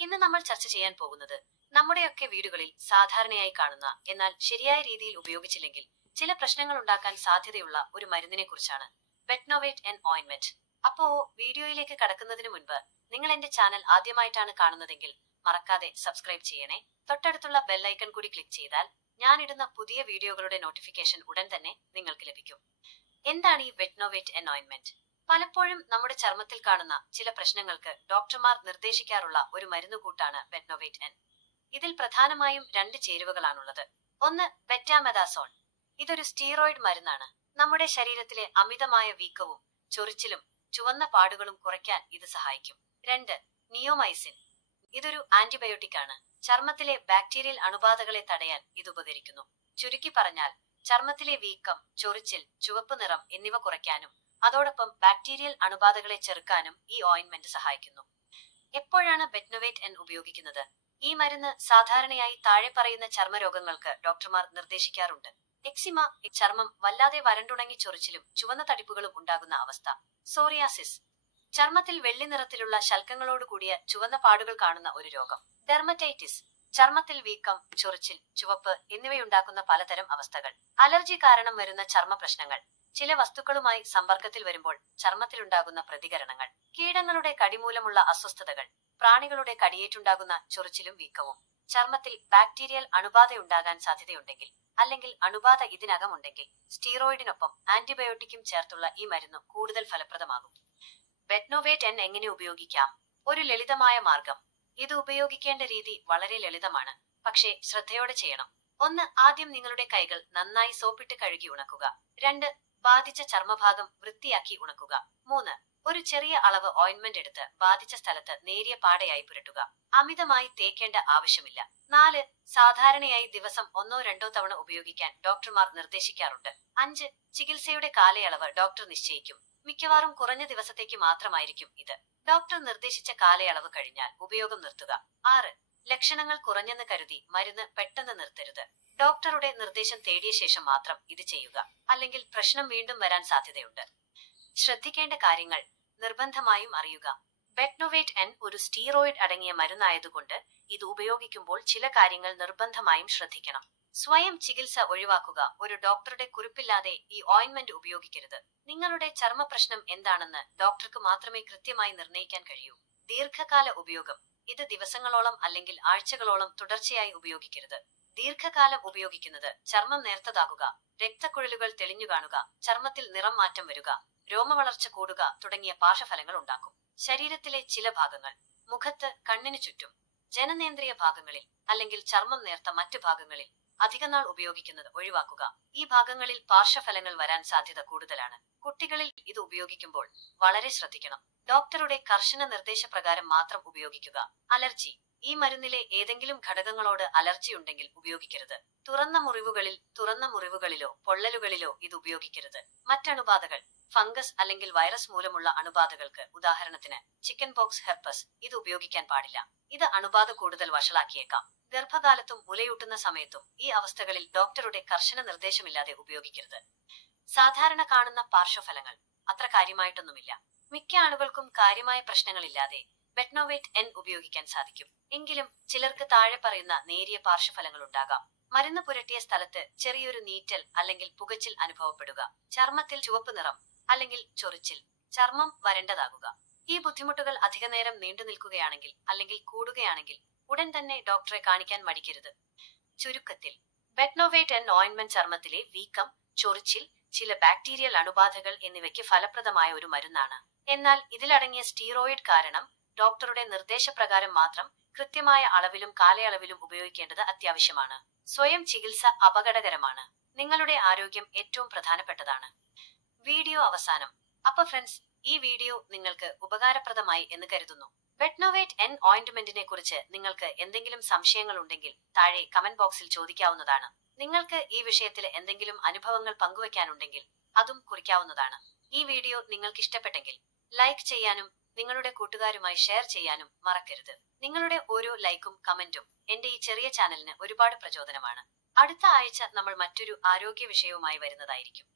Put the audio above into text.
ഇന്ന് നമ്മൾ ചർച്ച ചെയ്യാൻ പോകുന്നത് നമ്മുടെയൊക്കെ വീടുകളിൽ സാധാരണയായി കാണുന്ന എന്നാൽ ശരിയായ രീതിയിൽ ഉപയോഗിച്ചില്ലെങ്കിൽ ചില പ്രശ്നങ്ങൾ ഉണ്ടാക്കാൻ സാധ്യതയുള്ള ഒരു മരുന്നിനെ കുറിച്ചാണ്. ബെറ്റ്നോവേറ്റ് എൻ ഓയിന്റ്മെന്റ്. അപ്പോ വീഡിയോയിലേക്ക് കടക്കുന്നതിന് മുൻപ് നിങ്ങൾ എന്റെ ചാനൽ ആദ്യമായിട്ടാണ് കാണുന്നതെങ്കിൽ മറക്കാതെ സബ്സ്ക്രൈബ് ചെയ്യണേ. തൊട്ടടുത്തുള്ള ബെല്ലൈക്കൺ കൂടി ക്ലിക്ക് ചെയ്താൽ ഞാൻ ഇടുന്ന പുതിയ വീഡിയോകളുടെ നോട്ടിഫിക്കേഷൻ ഉടൻ തന്നെ നിങ്ങൾക്ക് ലഭിക്കും. എന്താണ് ഈ ബെറ്റ്നോവേറ്റ് എൻ ഓയിന്റ്മെന്റ്? പലപ്പോഴും നമ്മുടെ ചർമ്മത്തിൽ കാണുന്ന ചില പ്രശ്നങ്ങൾക്ക് ഡോക്ടർമാർ നിർദ്ദേശിക്കാറുള്ള ഒരു മരുന്നുകൂട്ടാണ് ബെറ്റ്നോവേറ്റ് എൻ. ഇതിൽ പ്രധാനമായും രണ്ട് ചേരുവകളാണുള്ളത്. ഒന്ന് ബെറ്റാമെതാസോൺ. ഇതൊരു സ്റ്റീറോയിഡ് മരുന്നാണ്. നമ്മുടെ ശരീരത്തിലെ അമിതമായ വീക്കവും ചൊറിച്ചിലും ചുവന്ന പാടുകളും കുറയ്ക്കാൻ ഇത് സഹായിക്കും. രണ്ട് നിയോമൈസിൻ. ഇതൊരു ആന്റിബയോട്ടിക് ആണ്. ചർമ്മത്തിലെ ബാക്ടീരിയൽ അണുബാധകളെ തടയാൻ ഇത് ഉപകരിക്കുന്നു. ചുരുക്കി പറഞ്ഞാൽ ചർമ്മത്തിലെ വീക്കം, ചൊറിച്ചിൽ, ചുവപ്പ് നിറം എന്നിവ കുറയ്ക്കാനും അതോടൊപ്പം ബാക്ടീരിയൽ അണുബാധകളെ ചെറുക്കാനും ഈ ഓയിന്റ്മെന്റ് സഹായിക്കുന്നു. എപ്പോഴാണ് ബെറ്റ്നോവേറ്റ് എൻ ഉപയോഗിക്കുന്നത്? ഈ മരുന്ന് സാധാരണയായി താഴെ പറയുന്ന ചർമ്മരോഗങ്ങൾക്ക് ഡോക്ടർമാർ നിർദ്ദേശിക്കാറുണ്ട്. എക്സിമ, ചർമ്മം വല്ലാതെ വരണ്ടുണങ്ങി ചൊറിച്ചിലും ചുവന്ന തടിപ്പുകളും ഉണ്ടാകുന്ന അവസ്ഥ. സോറിയാസിസ്, ചർമ്മത്തിൽ വെള്ളി നിറത്തിലുള്ള ശൽക്കങ്ങളോടുകൂടിയ ചുവന്ന പാടുകൾ കാണുന്ന ഒരു രോഗം. ഡെർമറ്റൈറ്റിസ്, ചർമ്മത്തിൽ വീക്കം, ചൊറിച്ചിൽ, ചുവപ്പ് എന്നിവയുണ്ടാക്കുന്ന പലതരം അവസ്ഥകൾ. അലർജി കാരണം വരുന്ന ചർമ്മ പ്രശ്നങ്ങൾ. ചില വസ്തുക്കളുമായി സമ്പർക്കത്തിൽ വരുമ്പോൾ ചർമ്മത്തിലുണ്ടാകുന്ന പ്രതികരണങ്ങൾ. കീടങ്ങളുടെ കടിമൂലമുള്ള അസ്വസ്ഥതകൾ. പ്രാണികളുടെ കടിയേറ്റുണ്ടാകുന്ന ചൊറിച്ചിലും വീക്കവും. ചർമ്മത്തിൽ ബാക്ടീരിയൽ അണുബാധയുണ്ടാകാൻ സാധ്യതയുണ്ടെങ്കിൽ അല്ലെങ്കിൽ അണുബാധ ഇതിനകം ഉണ്ടെങ്കിൽ സ്റ്റീറോയിഡിനൊപ്പം ആന്റിബയോട്ടിക്കും ചേർത്തുള്ള ഈ മരുന്ന് കൂടുതൽ ഫലപ്രദമാകും. ബെറ്റ്നോവേറ്റ് എൻ എങ്ങനെ ഉപയോഗിക്കാം? ഒരു ലളിതമായ മാർഗം. ഇത് ഉപയോഗിക്കേണ്ട രീതി വളരെ ലളിതമാണ്, പക്ഷേ ശ്രദ്ധയോടെ ചെയ്യണം. ഒന്ന്, ആദ്യം നിങ്ങളുടെ കൈകൾ നന്നായി സോപ്പിട്ട് കഴുകി ഉണക്കുക. രണ്ട്, ബാധിച്ച ചർമ്മഭാഗം വൃത്തിയാക്കി ഉണക്കുക. മൂന്ന്, ഒരു ചെറിയ അളവ് ഓയിന്റ്മെന്റ് എടുത്ത് ബാധിച്ച സ്ഥലത്ത് നേരിയ പാടയായി പുരട്ടുക. അമിതമായി തേക്കേണ്ട ആവശ്യമില്ല. നാല്, സാധാരണയായി ദിവസം 1-2 തവണ ഉപയോഗിക്കാൻ ഡോക്ടർമാർ നിർദ്ദേശിക്കാറുണ്ട്. അഞ്ച്, ചികിത്സയുടെ കാലയളവ് ഡോക്ടർ നിശ്ചയിക്കും. മിക്കവാറും കുറഞ്ഞ ദിവസത്തേക്ക് മാത്രമായിരിക്കും ഇത്. ഡോക്ടർ നിർദ്ദേശിച്ച കാലയളവ് കഴിഞ്ഞാൽ ഉപയോഗം നിർത്തുക. ആറ്, ലക്ഷണങ്ങൾ കുറഞ്ഞെന്ന് കരുതി മരുന്ന് പെട്ടെന്ന് നിർത്തരുത്. ഡോക്ടറുടെ നിർദ്ദേശം തേടിയ ശേഷം മാത്രം ഇത് ചെയ്യുക, അല്ലെങ്കിൽ പ്രശ്നം വീണ്ടും വരാൻ സാധ്യതയുണ്ട്. ശ്രദ്ധിക്കേണ്ട കാര്യങ്ങൾ നിർബന്ധമായും അറിയുക. ബെറ്റ്നോവേറ്റ് എൻ ഒരു സ്റ്റീറോയിഡ് അടങ്ങിയ മരുന്നായതുകൊണ്ട് ഇത് ഉപയോഗിക്കുമ്പോൾ ചില കാര്യങ്ങൾ നിർബന്ധമായും ശ്രദ്ധിക്കണം. സ്വയം ചികിത്സ ഒഴിവാക്കുക. ഒരു ഡോക്ടറുടെ കുറിപ്പില്ലാതെ ഈ ഓയിന്റ്മെന്റ് ഉപയോഗിക്കരുത്. നിങ്ങളുടെ ചർമ്മ പ്രശ്നം എന്താണെന്ന് ഡോക്ടർക്ക് മാത്രമേ കൃത്യമായി നിർണ്ണയിക്കാൻ കഴിയൂ. ദീർഘകാല ഉപയോഗം. ഇത് ദിവസങ്ങളോളം അല്ലെങ്കിൽ ആഴ്ചകളോളം തുടർച്ചയായി ഉപയോഗിക്കരുത്. ദീർഘകാലം ഉപയോഗിക്കുന്നത് ചർമ്മം നേർത്തതാകുക, രക്തക്കുഴലുകൾ തെളിഞ്ഞു കാണുക, ചർമ്മത്തിൽ നിറം മാറ്റം വരുക, രോമവളർച്ച കൂടുക തുടങ്ങിയ പാർശ്വഫലങ്ങൾ ഉണ്ടാക്കും. ശരീരത്തിലെ ചില ഭാഗങ്ങൾ, മുഖത്ത്, കണ്ണിനു ചുറ്റും, ജനനേന്ദ്രിയ ഭാഗങ്ങളിൽ അല്ലെങ്കിൽ ചർമ്മം നേർത്ത മറ്റു ഭാഗങ്ങളിൽ അധികനാൾ ഉപയോഗിക്കുന്നത് ഒഴിവാക്കുക. ഈ ഭാഗങ്ങളിൽ പാർശ്വഫലങ്ങൾ വരാൻ സാധ്യത കൂടുതലാണ്. കുട്ടികളിൽ ഇത് ഉപയോഗിക്കുമ്പോൾ വളരെ ശ്രദ്ധിക്കണം. ഡോക്ടറുടെ കർശന നിർദ്ദേശപ്രകാരം മാത്രം ഉപയോഗിക്കുക. അലർജി. ഈ മരുന്നിലെ ഏതെങ്കിലും ഘടകങ്ങളോട് അലർജി ഉണ്ടെങ്കിൽ ഉപയോഗിക്കരുത്. തുറന്ന മുറിവുകളിലോ പൊള്ളലുകളിലോ ഇത് ഉപയോഗിക്കരുത്. മറ്റണുബാധകൾ. ഫംഗസ് അല്ലെങ്കിൽ വൈറസ് മൂലമുള്ള അണുബാധകൾക്ക്, ഉദാഹരണത്തിന് ചിക്കൻ പോക്സ്, ഹെർപ്പസ്, ഇത് ഉപയോഗിക്കാൻ പാടില്ല. ഇത് അണുബാധ കൂടുതൽ വഷളാക്കിയേക്കാം. ഗർഭകാലത്തും മുലയൂട്ടുന്ന സമയത്തും ഈ അവസ്ഥകളിൽ ഡോക്ടറുടെ കർശന നിർദ്ദേശമില്ലാതെ ഉപയോഗിക്കരുത്. സാധാരണ കാണുന്ന പാർശ്വഫലങ്ങൾ അത്ര കാര്യമായിട്ടൊന്നുമില്ല. മിക്ക ആളുകൾക്കും കാര്യമായ പ്രശ്നങ്ങളില്ലാതെ ബെറ്റ്നോവേറ്റ് എൻ ഉപയോഗിക്കാൻ സാധിക്കും. എങ്കിലും ചിലർക്ക് താഴെ പറയുന്ന നേരിയ പാർശ്വഫലങ്ങൾ ഉണ്ടാകാം. മരുന്ന് പുരട്ടിയ സ്ഥലത്ത് ചെറിയൊരു നീറ്റൽ അല്ലെങ്കിൽ പുകച്ചിൽ അനുഭവപ്പെടുക. ചർമ്മത്തിൽ ചുവപ്പ് നിറം അല്ലെങ്കിൽ ചൊറിച്ചിൽ. ചർമ്മം വരണ്ടതാകുക. ഈ ബുദ്ധിമുട്ടുകൾ അധികനേരം നീണ്ടു നിൽക്കുകയാണെങ്കിൽ അല്ലെങ്കിൽ കൂടുകയാണെങ്കിൽ ഉടൻ തന്നെ ഡോക്ടറെ കാണിക്കാൻ മടിക്കരുത്. ചുരുക്കത്തിൽ, ബെറ്റ്നോവേറ്റ് എൻ ഓയിന്റ്മെന്റ് ചർമ്മത്തിലെ വീക്കം, ചൊറിച്ചിൽ, ചില ബാക്ടീരിയൽ അണുബാധകൾ എന്നിവയ്ക്ക് ഫലപ്രദമായ ഒരു മരുന്നാണ്. എന്നാൽ ഇതിലടങ്ങിയ സ്റ്റീറോയിഡ് കാരണം ഡോക്ടറുടെ നിർദ്ദേശപ്രകാരം മാത്രം കൃത്യമായ അളവിലും കാലയളവിലും ഉപയോഗിക്കേണ്ടത് അത്യാവശ്യമാണ്. സ്വയം ചികിത്സ അപകടകരമാണ്. നിങ്ങളുടെ ആരോഗ്യം ഏറ്റവും പ്രധാനപ്പെട്ടതാണ്. വീഡിയോ അവസാനം. അപ്പൊ ഫ്രണ്ട്സ്, ഈ വീഡിയോ നിങ്ങൾക്ക് ഉപകാരപ്രദമായി എന്ന് കരുതുന്നു. ബെറ്റ്നോവേറ്റ് എൻ ഓയിന്റ്മെന്റിനെ കുറിച്ച് നിങ്ങൾക്ക് എന്തെങ്കിലും സംശയങ്ങൾ ഉണ്ടെങ്കിൽ താഴെ കമന്റ് ബോക്സിൽ ചോദിക്കാവുന്നതാണ്. നിങ്ങൾക്ക് ഈ വിഷയത്തിൽ എന്തെങ്കിലും അനുഭവങ്ങൾ പങ്കുവയ്ക്കാനുണ്ടെങ്കിൽ അതും കുറിക്കാവുന്നതാണ്. ഈ വീഡിയോ നിങ്ങൾക്ക് ഇഷ്ടപ്പെട്ടെങ്കിൽ ലൈക്ക് ചെയ്യാനും നിങ്ങളുടെ കൂട്ടുകാരുമായി ഷെയർ ചെയ്യാനും മറക്കരുത്. നിങ്ങളുടെ ഓരോ ലൈക്കും കമന്റും എന്റെ ഈ ചെറിയ ചാനലിന് ഒരുപാട് പ്രചോദനമാണ്. അടുത്ത ആഴ്ച നമ്മൾ മറ്റൊരു ആരോഗ്യ വിഷയവുമായി വരുന്നതായിരിക്കും.